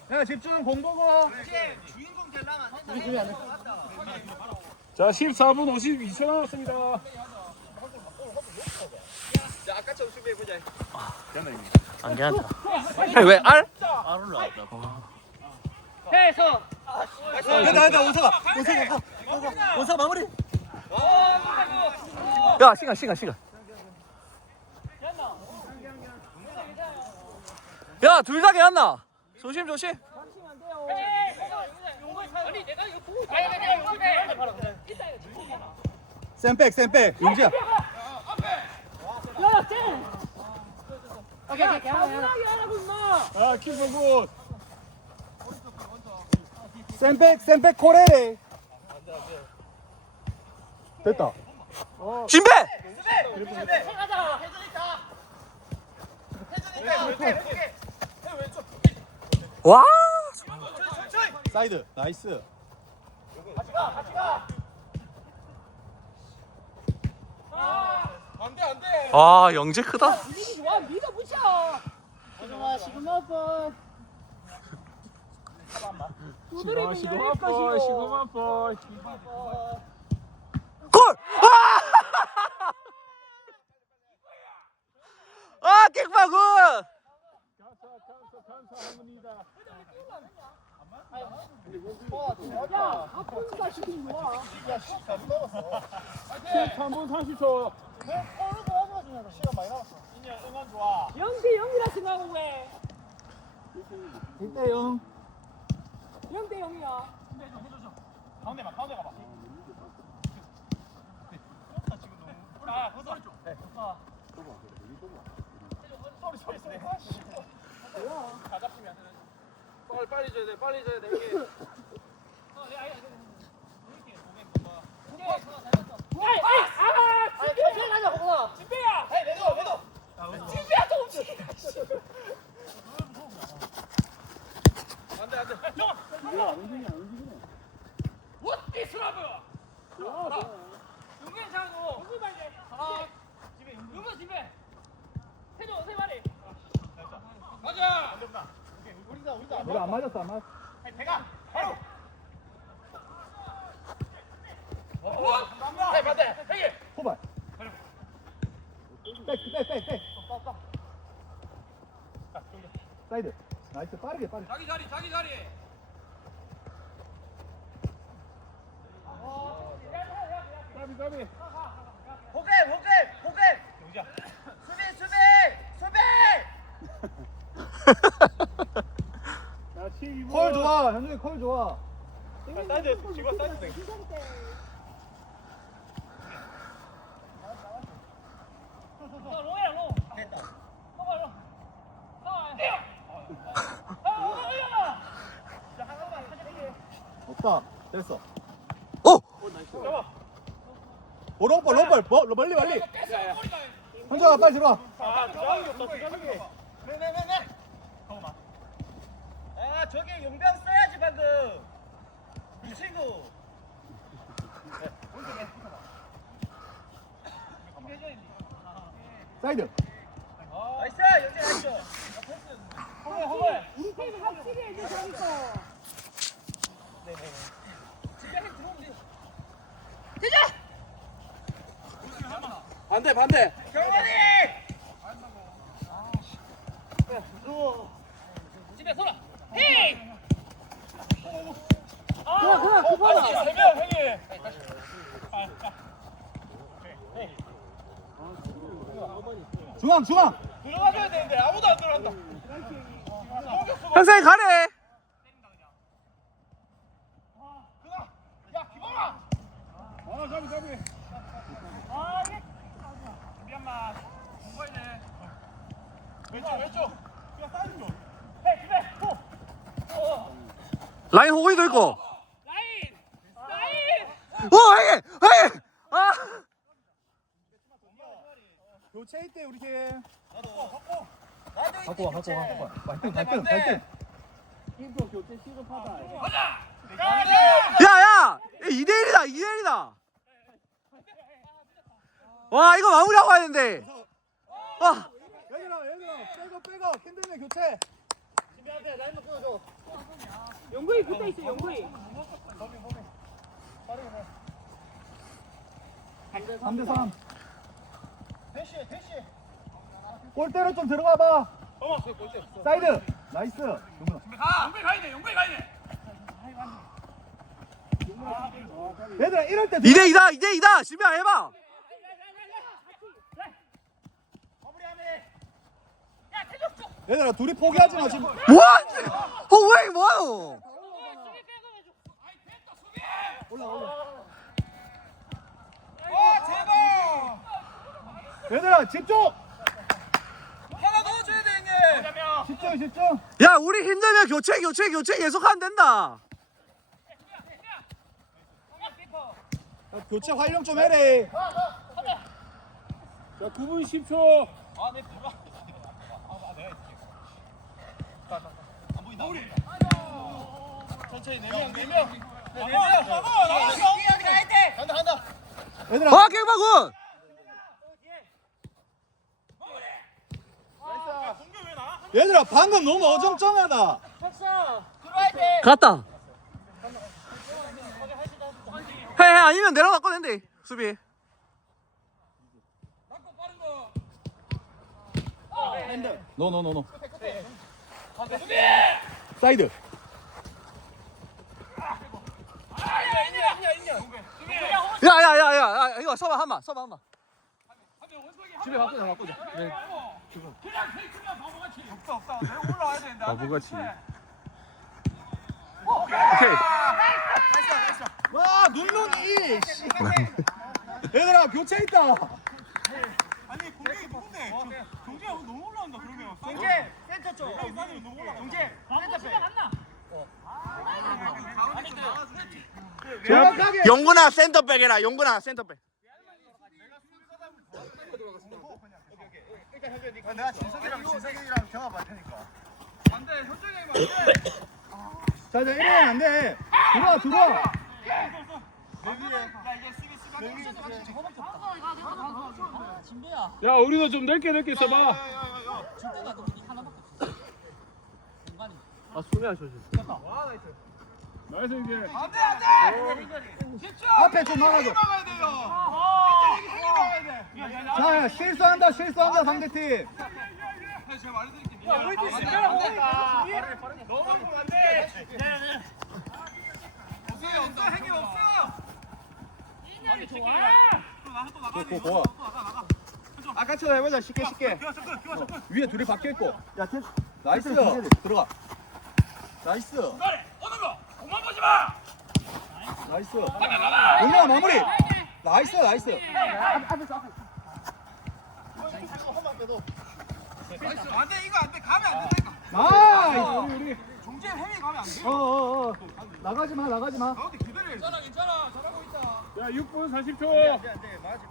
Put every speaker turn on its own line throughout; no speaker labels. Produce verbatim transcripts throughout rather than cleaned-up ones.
야 집중 공 보고.
주인공 되려면
우리 집에 안 돼. 자 십사 분 오십이 초 남았습니다.
자 아까처럼 수비해보자.
괜찮아 이미.
안 괜찮다. 왜 알? 알을 나왔다.
해서.
됐다 됐다 원서가 원서가 원서 마무리.
야 시간 시간 시간. 야 둘 다 괜찮나? 조심 조심.
쌤백 쌤백 용지야. 아 키퍼 굿. 쌤백 쌤백 코레레. 됐다.
진배. 와.
사이드 나이스.
아 영재 크다.
좋아 믿어보자. 시그마 시그마 볼.
시그마 시그마 볼 시그마 볼.
골. 아. 아 킥파군.
야 아프니까 시키는 거야.
십삼 분 삼십 초.
시간 많이 남았어. 인연 응원 좋아.
영 대 영이라 생각하고 왜?
일 대 영.
영 대 영이야.
가운데 봐, 가운데 가봐. 아, 허서. 네, 허서. 소리 소리 소리. 다 잡히면 빨리 빨리 줘야 돼, 빨리 줘야 돼. 이게. 어, 내 아이.
아이 아이 아 진짜 가자 호가.
진배야. 아이, 내도 내도.
진짜 좀 움직이라.
안돼 안돼. 형.
what is love? 용기 장고. 용기 말게. 하나. 집에 용기 집에. 해줘 세 마리.
가자. 안 된다. 우리다 우리다.
우리 안 맞았어 안 맞았어.
배가 바로. 어, 해 반대. 해.
호발. 백백백 백. 사이드. 나이스 빠르게 빠르게.
자기 자리 자기 자리.
까비 까비.
고개 고개 고개. 수비 수비 수비.
콜 좋아 현중이 콜 좋아.
사이드 지금 사이드 돼.
없다 됐어.
오.
오 롱볼 롱볼 뭐 멀리 멀리. 현중아 빨리 들어와.
아, 저기 없다. 저기. 네네네네. 잠깐만. 아, 저기 용병 써야지 방금. 이 친구.
사이드.
나이스, 여기 나이스. 허물 허물.
우리 팀 확실히 해줘 저기서.
반대 반대. 경원이. 집에 서라. 헤이.
그래 그래 급하다.
세명 형님.
중앙 중앙.
들어가줘야 되는데 아무도 안 들어간다.
형사님 가래.
야 기범아.
아 가비 가비.
아 이게. 미안마. 공부해네. 왼쪽 왼쪽. 그냥 싸는 줘. 해 집에. 호. 어.
라인 호구이도 있고.
라인. 라인.
오 헤이 헤이. 아.
교체 있대 우리 팀.
나도 갖고. 나도
갖고 와 갖고 와 갖고 와. 발등 발등 발등. 인도 교체 시급하다.
가자.
야야. 이 대 일이다 이 대 일이다. 와 이거 마무리하고 가야 되는데. 와.
얘들아 얘들아 빼고 빼고 힘들면 교체.
집에한테 라인만 끊어줘.
영구이 그때 있어 영구이.
삼 대 삼. 골대로 좀 들어가 봐. 사이드. 나이스. 용문아.
가. 영구이 가야 돼. 영구이 가야 돼.
얘들아 이럴 때
이 대 이다 이 대 이다 지민아 해봐.
얘들아 둘이 포기하지 마 지금.
뭐야? 어왜 뭐야?
올라 올라. 얘들아 집중.
하나 넣어줘야 돼 형님.
집중 집중.
야 우리 힘들면 교체 교체 교체 계속하면 된다.
야, 교체 활용 좀 해래.
자, 구 분 십 초.
아내 바로. 아 내가 해줄게. 안 보인다. 우리. 천천히 네 명, 네 명. 네 명. 간다 간다.
얘들아.
아 깽마군.
얘들아 방금 너무 어정쩡하다.
갔다. 해, 해 아니면 내려갔고 된대 수비.
노노노노. 사이드.
야야야야 이거 서봐 한마 서봐 한마.
집에 바꾸자 바꾸자. 네.
그냥 페이크면 바보같이.
없다 없다. 내가 올라와야 되는데.
바보같이.
오케이.
오케이.
와 눈눈이. 얘들아 교체 있다.
아니 공격이 누군데? 경재야 너무 올라온다 그러면. 경재 센터 쪽. 사람이 너무 올라. 경재
바보 집에 갔나?
가운데 좀 나와주겠지.
정확하게.
용구나 센터백 해라 용구나 센터백.
내가 진석이랑 진석이랑 경합 할 테니까. 안돼 현정이 형이 안돼.
자, 자, 이러면 안 돼. 들어와, 들어와.
야, 우리도 좀 넓게 넓게 써봐.
아 수비야 조심.
나이스 이제.
안돼 안돼.
앞에 좀 막아줘.
막아야 돼요.
자, 실수한다, 실수한다, 상대팀.
제가 말해드릴게요. 야, 우리 팀 신변하고 너무 안 돼. 없어요, 없어, 행위 없어.
인연이 좋아.
또 나가, 또 나가.
고, 고.
또 나가, 나가.
아까처럼 해보자, 쉽게, 쉽게.
교환 끝, 교환 끝.
위에 둘이 바뀌어있고. 야, 나이스. 들어가. 나이스.
그래. 오는 거. 그만 보지 마.
나이스. 용명아, 마무리. 나이스, 나이스.
나이스. 안 돼, 이거 안 돼. 가면 안 된다니까.
나이스. 우리, 우리.
종재 행위 가면 안 돼.
어, 어, 어. 나가지 마, 나가지 마.
가운데 기다려. 괜찮아, 괜찮아. 잘하고 있다.
야, 육 분 사십 초.
안 돼, 안 돼. 맞아.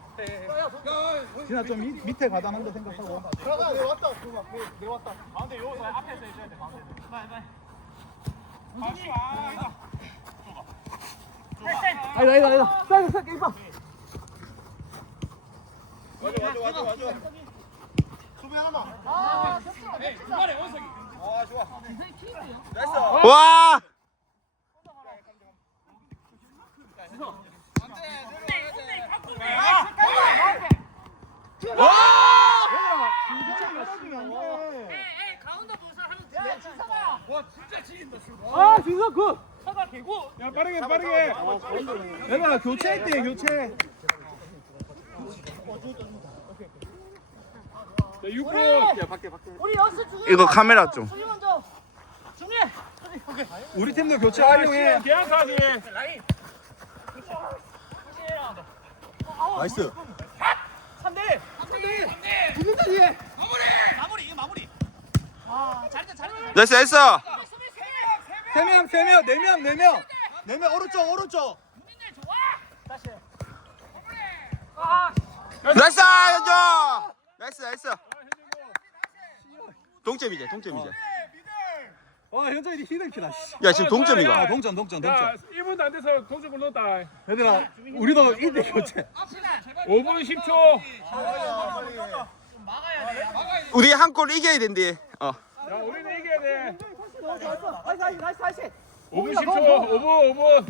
진아 좀 밑, 밑에 가다만도 생각하고.
들어가, 내려왔다. 내려왔다. 가운데 요 앞에서 있어야 돼. 가운데. 빨리, 빨리. 아, 이거.
아니다, 아니다, 아니다. 쌀, 쌀, 게임 봐.
맞아, 맞아, 맞아, 맞아. 수비 하나만.
아, 에이, 그만해 원석이.
아, 좋아. 나이스.
와.
얘들아, 진성이 열어주면 안 돼.
에이, 가운데 보서 하면 돼. 진짜가.
와, 진짜 지린다, 지금.
아, 진성 굿.
사과 개고.
야, 빠르게 빠르게.
얘들아, 교체했대, 교체.
자, 육 분.
우리 연습 중에.
이거 카메라 좀.
수비 먼저. 준비해.
우리 팀도 교체 활용해.
계약하기.
나이스.
삼 대.
붙는다, 뒤에.
마무리, 마무리.
아, 잘했다, 잘했다.
됐어 됐어.
수비 세 명.
세 명, 세 명, 네 명, 네 명. 네 명, 오른쪽, 오른쪽.
국민들 좋아. 다시. 아,
나이스 현정. 나이스 나이스. 동점이제 동점이제.
와, 현정이 히든키다.
야 지금 동점이가.
아, 동점, 동점,
야,
동점.
일 분도 안 돼서 동점을 넣었다.
얘들아, 우리도 이 대 교체.
오 분 십 초.
우리 한 골 이겨야 된대. 어.
야, 우리는 이겨야 돼.
나이스, 나이스, 나이스, 나이스.
오 분 십 초. 오 분 오 분.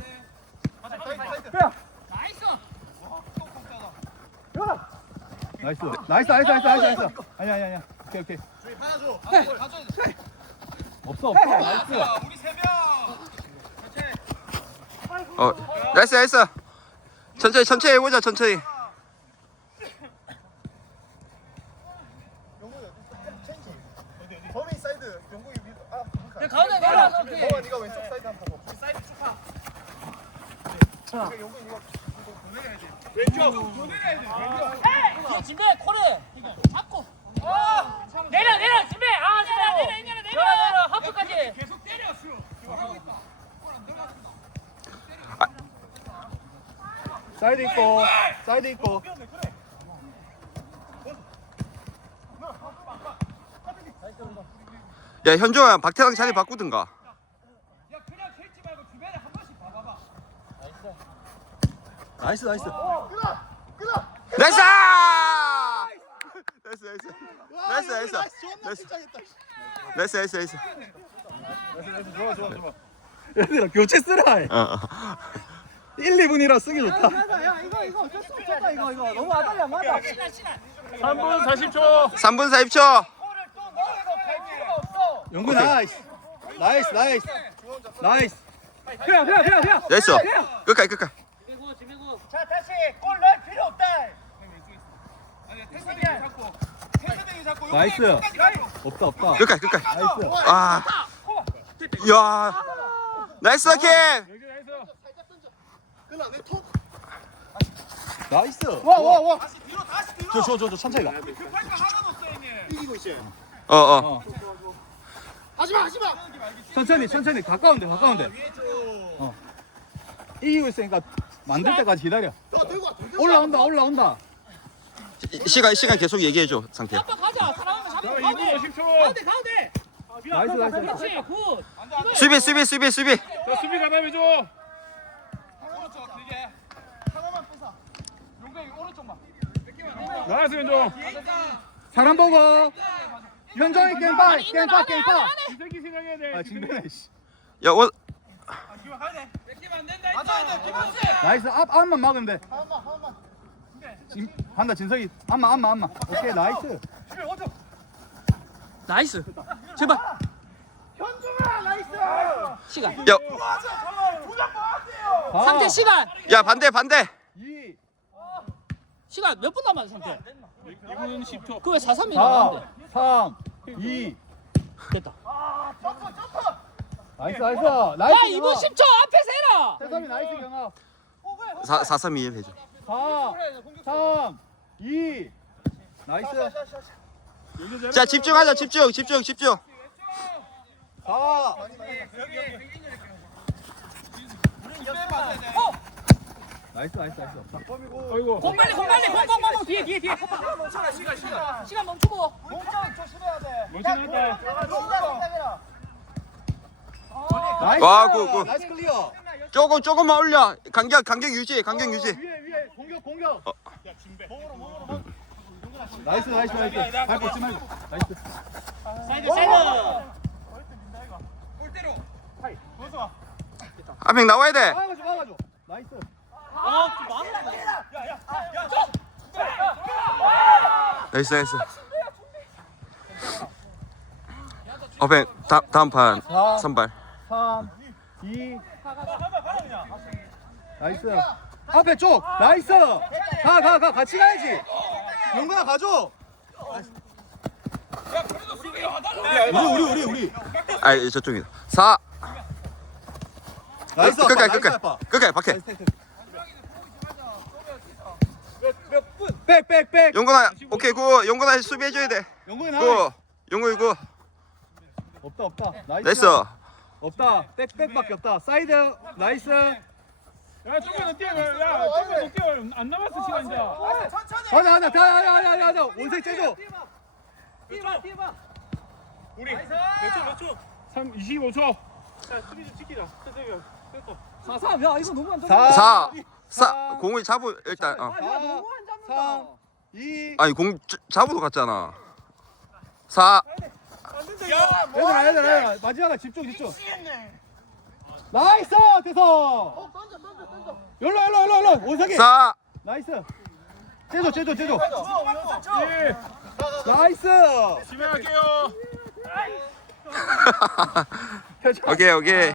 나이스 나이스 나이스 나이스 나이스 나이스 아니야 아니야 아니야 오케이 오케이
하나 줘.
없어 없어 나이스
우리 세 명.
어 나이스 나이스 천천히 천천히 해보자 천천히
범인 사이드 영국이 위. 아,
내 가운데 내려. 오케이.
범아 네가 왼쪽 사이드 한번 봐봐. 사이드 쭉 파. 영국 이거
뒤에 진배 코를 잡고. 내려 내려 진배. 아 내려 내려 내려 내려 내려 하프까지. 계속 때려 수요.
사이드 있고 사이드 있고
야 현종아 박태랑 자리 바꾸든가
야 그냥 펼치 말고 주변에 한 번씩 봐봐봐.
나이스 나이스
나이스 나이스 나이스 나이스 나이스 나이스 나이스 나이스
좋아 좋아 좋아 얘들아 교체 쓰라
어, 어.
일, 이 분이라 쓰기 좋다
야 이거 이거 어쩔 수 없겠다 이거 이거 너무 아다리 안 맞아.
삼 분 사십 초.
삼 분 사십 초
골을 또 넣어서 갈 필요가 없어.
영구 나이스 나이스 나이스 나이스 그냥 그냥 그냥 그냥
나이스 끝까지 끝까지
지배고 지배고.
자 다시 골 넣을 필요 없다.
나이스 없다 없다
끝까지 끝까지
나이스
아, 야, 나이스 킥.
영준 나이스.
끊어 내 톱.
나이스 와와와 저저 저 저 천천히 가
이기고 있어.
어, 어.
어.
하지마 하지마.
천천히 천천히 가까운데 가까운데 어 이기고 있으니까 만들 때까지 기다려
너 들고 와. 들고 와.
올라온다 올라온다
시- 시간 시간 계속 얘기해 줘 상태.
한번 가자. 사람은
자,
잡고
이 분
가운데.
오십 초.
가운데 가운데.
나이스 나이스
그렇지 굿.
수비 수비 수비 수비.
자, 수비 가담해 줘.
오른쪽 길게. 하나만 뺏어. 용병이 오른쪽만.
나이스 현종.
사람 보고 현정이 게임빠 게임빠 게임빠
이 새끼 생각해야 돼.
아 진배네 씨
야, 원.
맞아야 돼. 김원지.
나이스 앞 앞만 막으면 돼
한번 한번.
진, 한다 진석이 앞만 앞만 앞만 오케이 나이스
준비 오른쪽.
나이스. 제발.
현중아 나이스.
시간.
야,
맞아 정말 두장 모았대요.
사,
상태 시간.
야 반대 반대.
이,
시간 몇 분 남았어 상태?
이 분 십 초.
그왜 사 삼이
사,
나왔는데?
삼, 이
됐다.
점프 점프.
나이스 나이스
야
나이스
이 분 십 초 앞에서 해라.
세삼이 나이스 경합
사 사 삼 이 해줘.
사, 삼, 이 나이스
자 집중하자 집중 집중 집중.
사 나이스 나이스 나이스
아이고.
공 빨리 공 빨리 공공공 뒤에 뒤에 뒤에.
시간 시간.
시간 멈추고.
몸짱 조심해야 돼.
멋지다.
진짜 생각해라.
나이스
와, 굿, 굿.
나이스 클리어
조금 조금만 올려. 간격 간격 유지 간격 유지.
위에 위에 공격 공격
어.
몸으로 몸으로.
나이스 나이스 나이스 발 뻗지 말고 나이스
사이드 사이드.
골대로. 하이. 보소.
한 명 나와야 돼.
막아줘 막아줘 나이스
아좀 많아.
나이스 나이스. 어벤 다 다음 판 선발.
삼, 이 나이스 앞에 쪽 나이스 가 가 가 같이 가야지 용근아 가줘 우리 우리 우리 우리
아 저쪽이다. 사.
나이스 아빠,
끝까지
나이스
끝까지
아빠.
끝까지 박해.
백백백
용건아 오케이 굿. 용건아 수비해줘야 돼.
용근이 나
굿. 용건이 굿.
없다 없다 나이스
나이스.
없다 백백밖에 없다 사이드 나이스
야, 조금만 뛰어. 야, 조금만 뛰어. 안 남았어 시간 이제.
천천히.
가자 가자 가자 가자 가자 가자 원색 째줘
뛰어봐 뛰어봐.
우리 몇 초? 삼 이십오 초. 자, 수비 좀 지키자. 선생님.
사 삼. 야 이거 너무 안 좋아.
사,
사. 사 공을 잡을 일단. 어.
삼, 이
아니 공 자- 잡으러 갔잖아. 사.
얘들아 얘들아 얘들아 마지막에 집중 집중 나이스 됐어. 열로 열로 열로 열로 원석이.
사.
나이스. 째줘 째줘 째줘.
예.
나이스.
지명할게요.
오케이 오케이.